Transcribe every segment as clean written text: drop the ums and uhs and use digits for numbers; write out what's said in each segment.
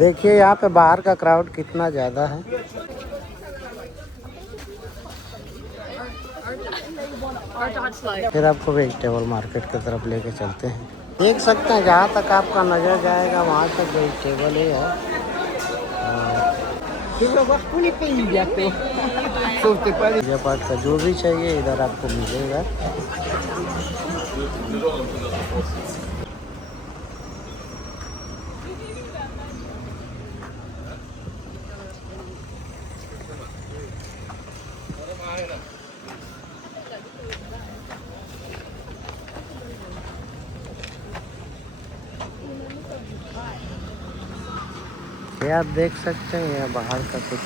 देखिए यहाँ पे बाहर का क्राउड कितना ज़्यादा है। फिर आपको वेजिटेबल मार्केट की तरफ लेके चलते हैं। देख सकते हैं जहाँ तक आपका नज़र जाएगा वहाँ तक वेजिटेबल ही है। पूजा पाठ का जो भी चाहिए इधर आपको मिलेगा। ये आप देख सकते हैं यहाँ बाहर का कुछ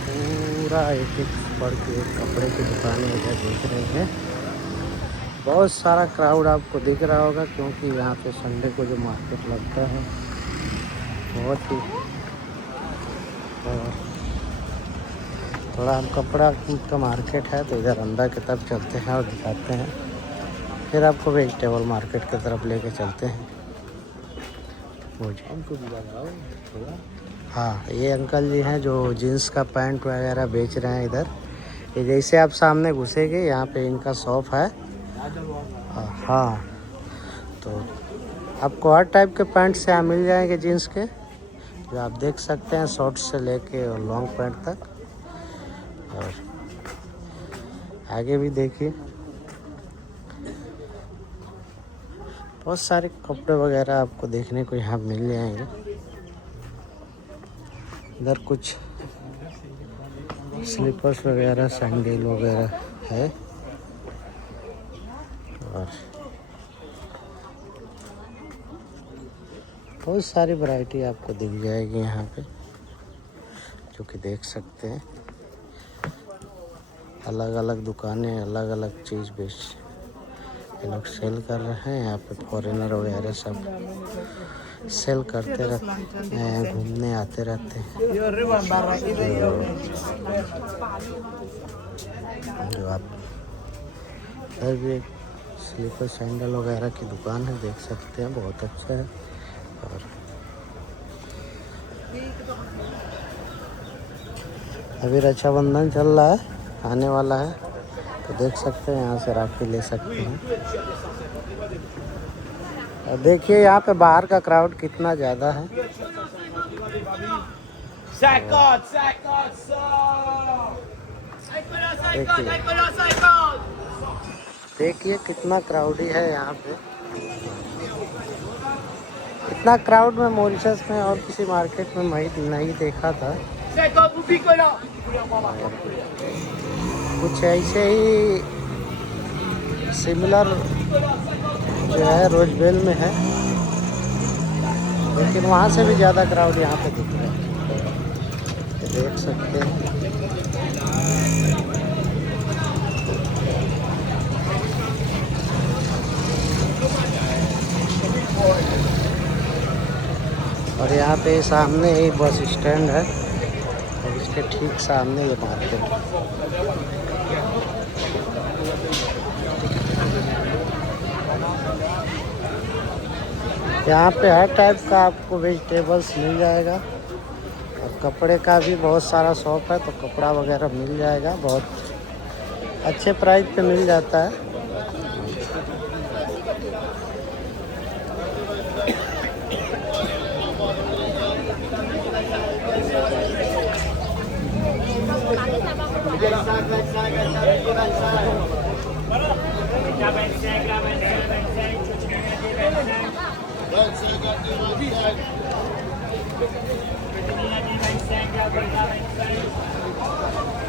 पूरा एक बढ़ के कपड़े की दुकानें इधर दिख रही हैं। बहुत सारा क्राउड आपको दिख रहा होगा क्योंकि यहाँ पे संडे को जो मार्केट लगता है बहुत ही। और थोड़ा हम कपड़ा का मार्केट है तो इधर अंदर की तरफ चलते हैं और दिखाते हैं। फिर आपको वेजिटेबल मार्केट की तरफ लेके चलते हैं। हाँ, ये अंकल जी हैं जो जीन्स का पैंट वगैरह बेच रहे हैं इधर। ये जैसे आप सामने घुसेंगे यहाँ पे इनका शॉप है। हाँ, तो आपको हर टाइप के पैंट्स यहाँ मिल जाएंगे जीन्स के, जो आप देख सकते हैं, शॉर्ट से लेके और लॉन्ग पैंट तक। और आगे भी देखिए बहुत सारे कपड़े वगैरह आपको देखने को यहाँ मिल जाएंगे। इधर कुछ स्लीपर्स वगैरह, सैंडल वगैरह है। और बहुत सारी वैरायटी आपको दिख जाएगी यहाँ पे, जो कि देख सकते हैं। अलग अलग दुकानें अलग अलग चीज़ बेच ये लोग सेल कर रहे हैं। यहाँ पे फॉरेनर वगैरह सब सेल करते रहते हैं, घूमने आते रहते हैं। जो आप इधर भी एक स्लीपर सैंडल वगैरह की दुकान है, देख सकते हैं, बहुत अच्छा है। और अभी रक्षाबंधन चल रहा है, आने वाला है, तो देख सकते हैं यहाँ से राखी ले सकते हैं। और देखिए यहाँ पे बाहर का क्राउड कितना ज़्यादा है। देखिए कितना क्राउडी है यहाँ पे। इतना क्राउड में मॉरिशस में और किसी मार्केट में मैं नहीं देखा था। कुछ ऐसे ही सिमिलर जो है रोजबेल में है, लेकिन वहाँ से भी ज़्यादा क्राउड यहाँ पे दिख रहा है, देख सकते हैं। और यहाँ पे सामने ही बस स्टैंड है और इसके ठीक सामने ये मार्केट है। यहाँ पे हर टाइप का आपको वेजिटेबल्स मिल जाएगा। और कपड़े का भी बहुत सारा शॉप है, तो कपड़ा वगैरह मिल जाएगा, बहुत अच्छे प्राइस पे मिल जाता है।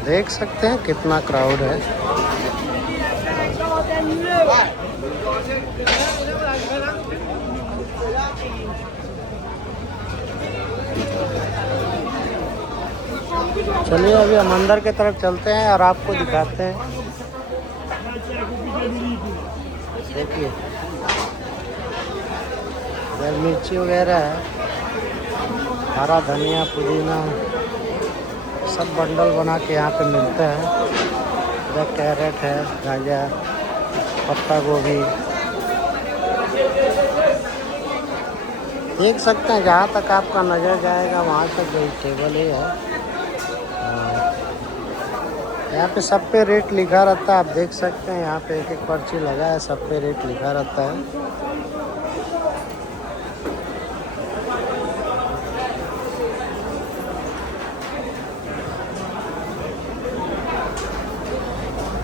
देख सकते हैं कितना क्राउड है। चलिए अभी हम अंदर की तरफ चलते हैं और आपको दिखाते हैं। देखिए इधर मिर्ची वगैरह है, हरा धनिया, पुदीना, सब बंडल बना के यहाँ पे मिलता है। इधर कैरेट है, गाजर, पत्ता गोभी, देख सकते हैं जहाँ तक आपका नज़र जाएगा वहाँ तक वेजिटेबल ही है। यहाँ पे सब पे रेट लिखा रहता है, आप देख सकते हैं। यहाँ पे एक एक पर्ची लगा है, सब पे रेट लिखा रहता है।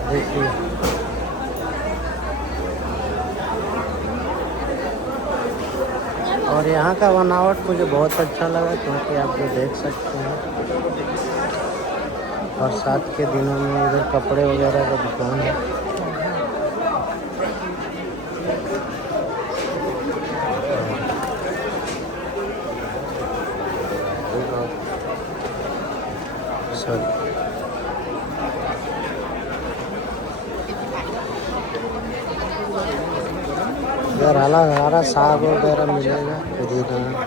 देखिए और यहाँ का बनावट मुझे बहुत अच्छा लगा, क्योंकि आप जो देख सकते हैं बरसात के दिनों में इधर कपड़े वगैरह का दुकान है। इधर हरा हरा साग वगैरह मिलेगा, पुदीना,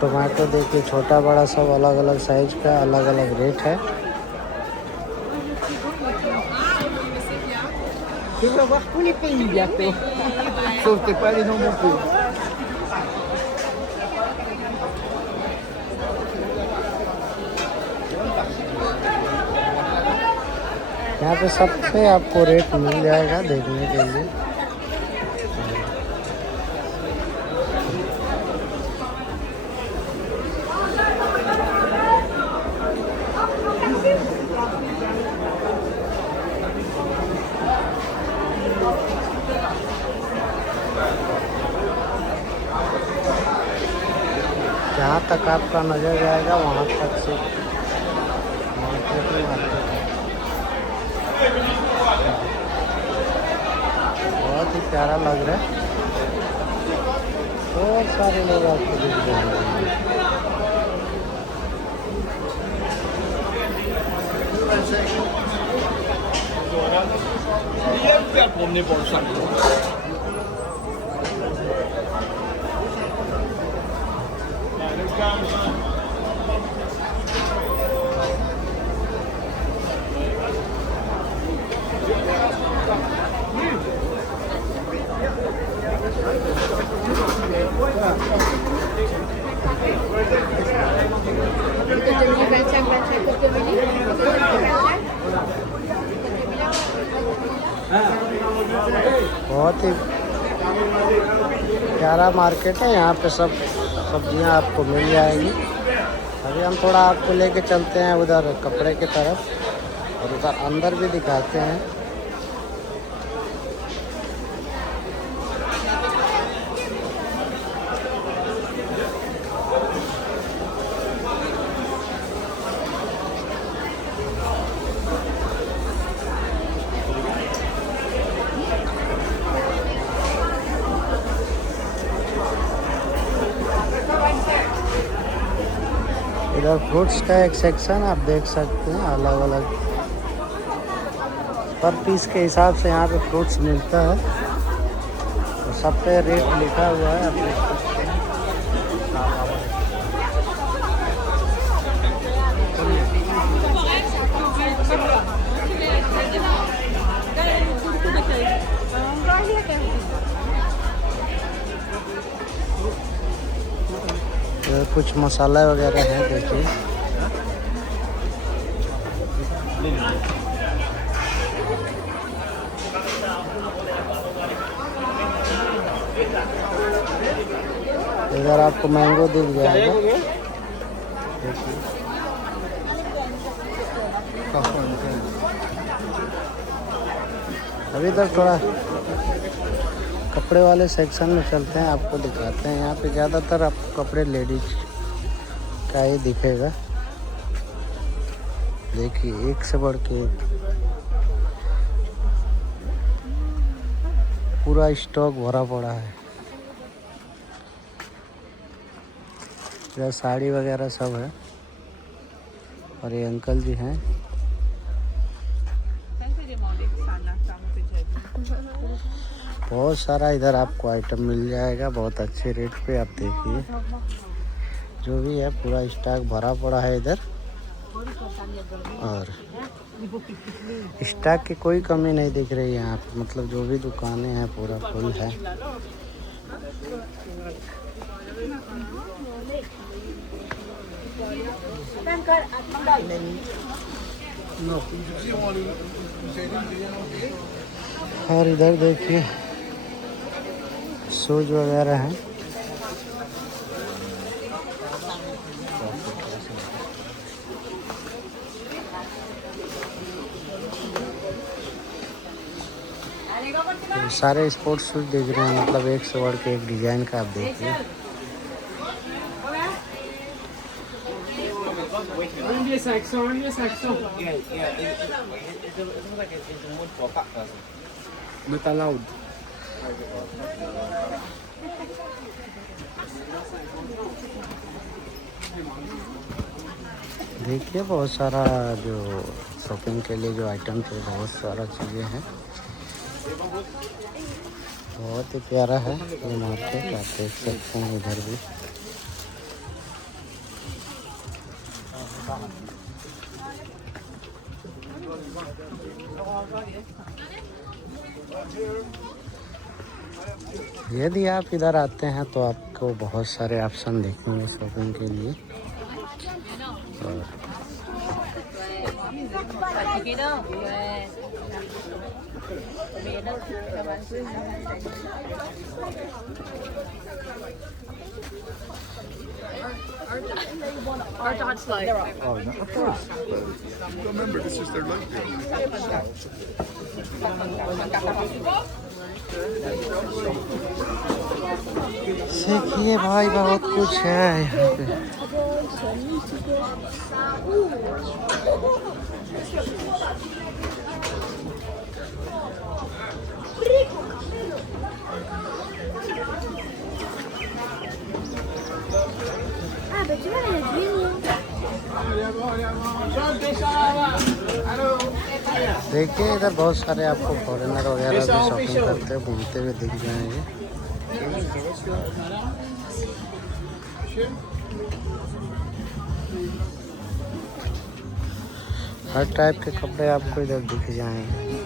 टमाटो देखिए छोटा बड़ा सब अलग अलग साइज का, अलग अलग रेट है। Je veux voir tous les pays bientôt. Sauf que pas les noms non plus. यहाँ पे सब पे आपको रेट मिल जाएगा देखने के लिए। जहाँ तक आपका नज़र जाएगा वहाँ तक से मार्केट है। बहुत ही प्यारा लग रहा है, बहुत सारे लोग आपको दिख रहे हैं। बहुत ही प्यारा मार्केट है, यहाँ पे सब सब्जियाँ आपको मिल जाएंगी। अभी हम थोड़ा आपको लेके चलते हैं उधर कपड़े की तरफ, और उधर अंदर भी दिखाते हैं। इधर फ्रूट्स का एक सेक्शन आप देख सकते हैं, अलग अलग पर पीस के हिसाब से यहाँ पे फ्रूट्स मिलता है, तो सब पे रेट लिखा हुआ है, आप देख सकते हैं। कुछ मसाला वगैरह है, देखिए। इधर आपको मैंगो दिख जाएगा, देखिए। अभी तक थोड़ा कपड़े वाले सेक्शन में चलते हैं, आपको दिखाते हैं। यहाँ पे ज़्यादातर आपको कपड़े लेडीज का ही दिखेगा, देखिए एक से बढ़ के एक पूरा स्टॉक भरा पड़ा है। इधर साड़ी वगैरह सब है, और ये अंकल जी हैं। बहुत सारा इधर आपको आइटम मिल जाएगा, बहुत अच्छे रेट पे। आप देखिए जो भी है पूरा स्टॉक भरा पड़ा है इधर। और स्टॉक की कोई कमी नहीं दिख रही है यहाँ पे, मतलब जो भी दुकानें हैं पूरा फुल है। और इधर देखिए शूज वगैरह हैं। तो सारे स्पोर्ट्स शूज दिख रहे हैं, मतलब एक से बढ़ के एक डिजाइन का आप देखिए। देखिए बहुत सारा जो शॉपिंग के लिए जो आइटम थे, बहुत सारा चीज़ें हैं। बहुत ही प्यारा है ये मार्केट, आप देख सकते हैं इधर भी। यदि आप इधर आते हैं तो आपको बहुत सारे ऑप्शन देखेंगे शॉपिंग के लिए। और Our dad's like, Oh, no, of course. Remember, this is their livelihood. देखिए भाई बहुत कुछ है यहाँ पे। देखिए इधर बहुत सारे आपको फॉरेनर वगैरह भी शॉपिंग करते हुए घूमते हुए दिख जाएंगे। हर टाइप के कपड़े आपको इधर दिख जाएंगे।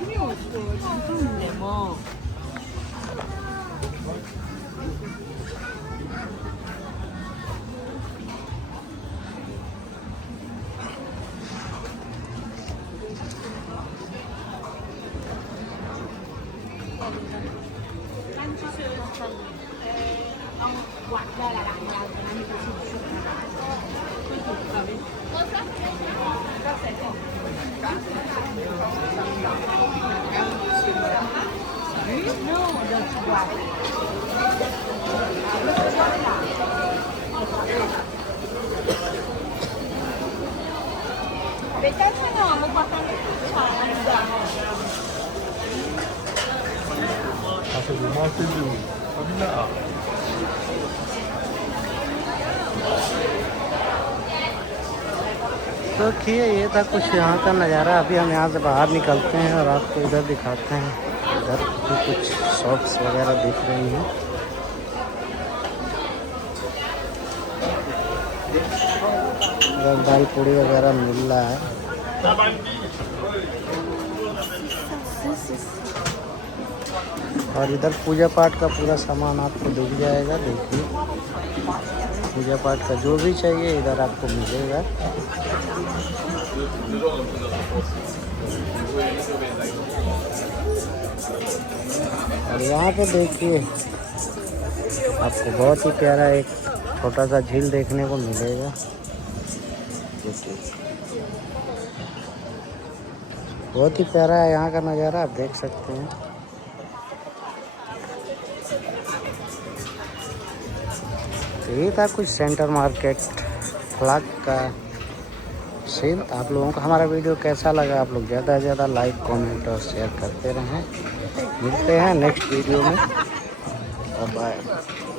तो देखिए ये था कुछ यहाँ का नज़ारा। अभी हम यहाँ से बाहर निकलते हैं और आपको इधर दिखाते हैं। इधर भी कुछ शॉप्स वगैरह दिख रही हैं। इधर दाल पूड़ी वगैरह मिल रहा है। और इधर पूजा पाठ का पूरा सामान आपको दिख जाएगा। देखिए पूजा पाठ का जो भी चाहिए इधर आपको मिलेगा। और यहाँ पे देखिए आपको बहुत ही प्यारा एक छोटा सा झील देखने को मिलेगा। बहुत ही प्यारा है यहाँ का नज़ारा, आप देख सकते हैं। तो ये था कुछ सेंटर मार्केट फ्लैग का सीन। आप लोगों को हमारा वीडियो कैसा लगा, आप लोग ज़्यादा से ज़्यादा लाइक कमेंट और शेयर करते रहें। मिलते हैं नेक्स्ट वीडियो में। बाय।